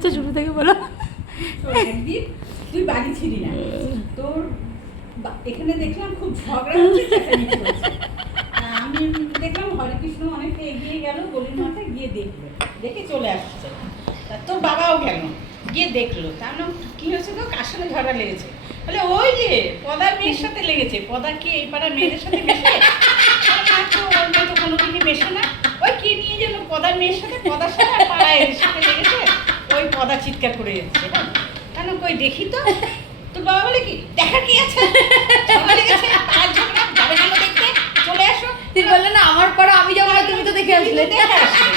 যাচ্ছ শুরু থেকে বলো। একদিন তুই বাড়ি ছিলি না, তোর এখানে দেখলাম খুব ঝগড়া হচ্ছে, চেঁচামেচি হচ্ছে। আমি দেখলাম হরেকৃষ্ণ অনেকটা এগিয়ে গেল, গলির মাথায় গিয়ে দেখলো, দেখে চলে আসছে। তা তোর বাবাও গেল, গিয়ে দেখলো। তার নাম কি হয়েছে গো, কার সঙ্গে ঝগড়া লেগেছে? বলে ওই যে পদার মেয়ের সাথে লেগেছে। পদা কি এই পাড়ার মেয়েদের সাথে মেশে? ওর মেয়ে তো কোনোদিনই মেশে না। ওই কি নিয়ে যেন পদার মেয়ের সাথে, পদার সাথে আর পাড়ায় এর সাথে লেগেছে। ওই পদা চিৎকার করে যাচ্ছে। কেন কই দেখি তো। তোর বাবা বলে কি দেখা কি আছে, ঝগড়া লেগেছে, পাড়ার ঝগড়া, যাবে কেন দেখতে, চলে আসো। তুই বললে না আমার পাড়া আমি যাবো না, তুমি তো দেখে আসলে। দেখে আসলে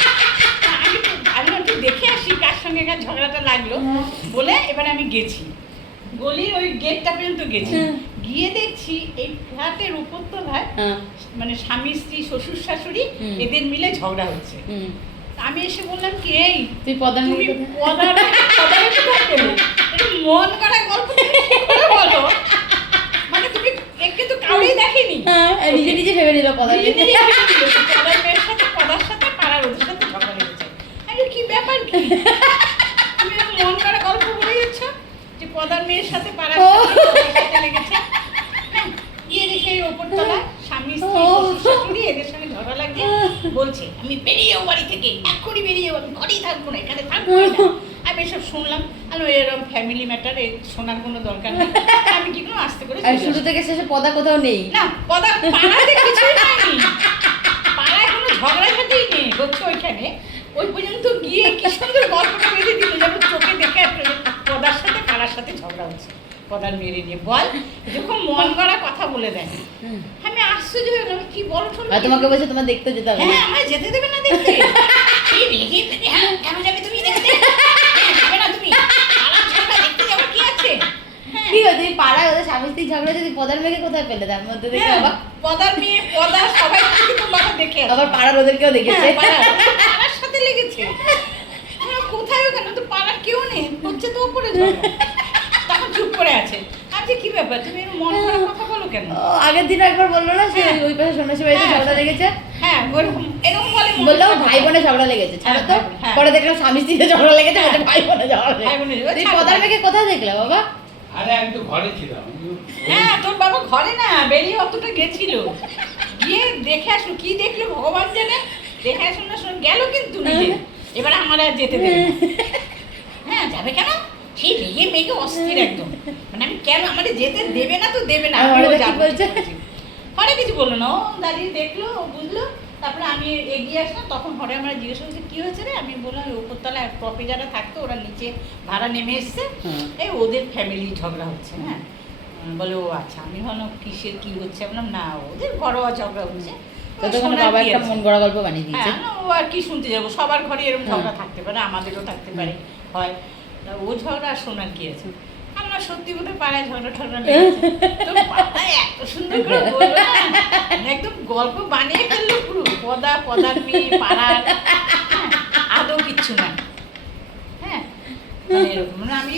আমি একটু দেখে আসি কার সঙ্গে কার ঝগড়াটা লাগলো বলে এবার আমি গেছি, গলির ওই গেটটা পর্যন্ত গেছি। গিয়ে দেখছি এই ফ্ল্যাটের উপরতলায় মানে স্বামী স্ত্রী শ্বশুর শাশুড়ি এদের মিলে ঝগড়া হচ্ছে। আমি এসে বললাম কি এই তুই পদার তুমি পদার কোথায় পেলে? একটু মন করা গল্প তুমি কি করে বলো, মানে তুমি একে তো কাউরেই দেখেনি, নিজে নিজে ভেবে নিল পদার নিজে নিজে ভেবে নিল পদার মেয়ের সাথে, পদার সাথে পাড়ার ওদের সাথে ঝগড়া লেগেছে। আমি বলি, কি ব্যাপার কি, তুমি এরকম মন করা গল্প বলে যাচ্ছ যে পদার মেয়ের সাথে পাড়ার সাথে লেগেছে। হ্যাঁ, গিয়ে দেখে ওপরতলায় স্বামী স্ত্রী শ্বশুর শাশুড়ি এদের সঙ্গে ঝগড়া লাগছে। বলছে আমি বেরিয়ে যাবো বাড়ি থেকে, এক্ষুনি বেরিয়ে যাবো, আমি ঘরেই থাকবো না, এখানে থাকবো না। আমি এসব শুনলাম, আমি এরকম ফ্যামিলি ম্যাটার শোনার কোনো দরকার নেই। আমি কি কোনো আস্তে করে শুরু থেকে শেষে পদা কোথাও নেই না, পদা পাড়াতে কিছুই হয়নি, পাড়ায় কোনো ঝগড়াঝাটিই নেই হচ্ছে। ওইখানে ওই পর্যন্ত গিয়ে কি সুন্দর গল্পটা বেঁধে দিল, যেন চোখে দেখে আসলে পদার সাথে পাড়ার সাথে ঝগড়া হচ্ছে, পদার মেরে নিয়ে বল যখন মন গড়া কথা বলে দেয়। আমি আশ্চর্য হয়ে গেলাম, কি বলো তোমাকে বলছে তোমার দেখতে যেতে হবে। হ্যাঁ, আমায় যেতে দেবে না দেখতে। এই রেগে হ্যাঁ কেন যাবে তুমি দেখতে, যাবে না তুমি, পাড়ার ঝগড়া দেখতে যাবে কি আছে। কি হয় তুমি পাড়ায় ওদের স্বামী স্ত্রী ঝগড়া যদি পদার মেয়েকে কোথায় পেলে, তার মধ্যে দেখে আবার পদার মেয়ে পদা সবাই কিন্তু বাবা দেখে আবার পাড়ার ওদেরকেও দেখেছে, পাড়ার সাথে লেগেছে। কোথায় ওখানে তো পাড়ার কেউ নেই, হচ্ছে তো উপরে ঝগড়া। তখন চুপ করে আছে। আচ্ছা কি ব্যাপার, তুমি এরকম মন করা কথা বলো কেন? আগের দিন একবার বললো না সে ওই পাশে সন্ন্যাসী বাড়িতে ঝগড়া লেগেছে। হ্যাঁ এরকম বলে, বললো ভাই বোনে ঝগড়া লেগেছে, ছাড়ো তো। পরে দেখলাম স্বামী স্ত্রীতে ঝগড়া লেগেছে, ভাই বোনে ঝগড়া লেগেছে। তুই পদার মেয়েকে কোথায় দেখলে বাবা? আরে আমি তো ঘরে ছিলাম। হ্যাঁ, তোর বাবা ঘরে না, বেরিয়ে অতটা গেছিল, গিয়ে দেখে আসলো, কি দেখলো ভগবান জানে, দেখে আসলো না শোন গেল কিন্তু নিজে। এবার আমার আর যেতে দেবে না। হ্যাঁ, যাবে কেন, সেই রেগে মেগে অস্থির একদম, মানে আমি কেন আমাদের যেতে দেবে না তো দেবে না। হরে কিছু বললো না, ও দাঁড়িয়ে দেখলো, ও বুঝলো। তারপরে আমি এগিয়ে আসলাম, তখন হরে আমরা জিজ্ঞেস করছি কি হয়েছে রে। আমি বললাম উপরতলায় টপে যারা থাকতো ওরা নিচে ভাড়া নেমে এসছে, এই ওদের ফ্যামিলি ঝগড়া হচ্ছে। হ্যাঁ, বলে ও আচ্ছা। আমি ভাবলাম কিসের কি হচ্ছে, বললাম না ওদের ঘরোয়া ঝগড়া হচ্ছে। বাবা একটা মন গড়া গল্প বানিয়ে দিয়েছে। হ্যাঁ, ও আর কি শুনতে যাবো, সবার ঘরে এরকম ঝগড়া থাকতে পারে, আমাদেরও থাকতে পারে, হয় ও ঝগড়া আর শোনার কি আছে। আমরা সত্যি বলতে পাড়ায় ঝগড়া ঠগড়া লেগেছে। তোর পাড়ায় এত সুন্দর করে বললো না, একদম গল্প বানিয়ে ফেললো পুরো, পদার মেয়ে পাড়ার, আদৌ কিচ্ছু না। হ্যাঁ, এরকম আমি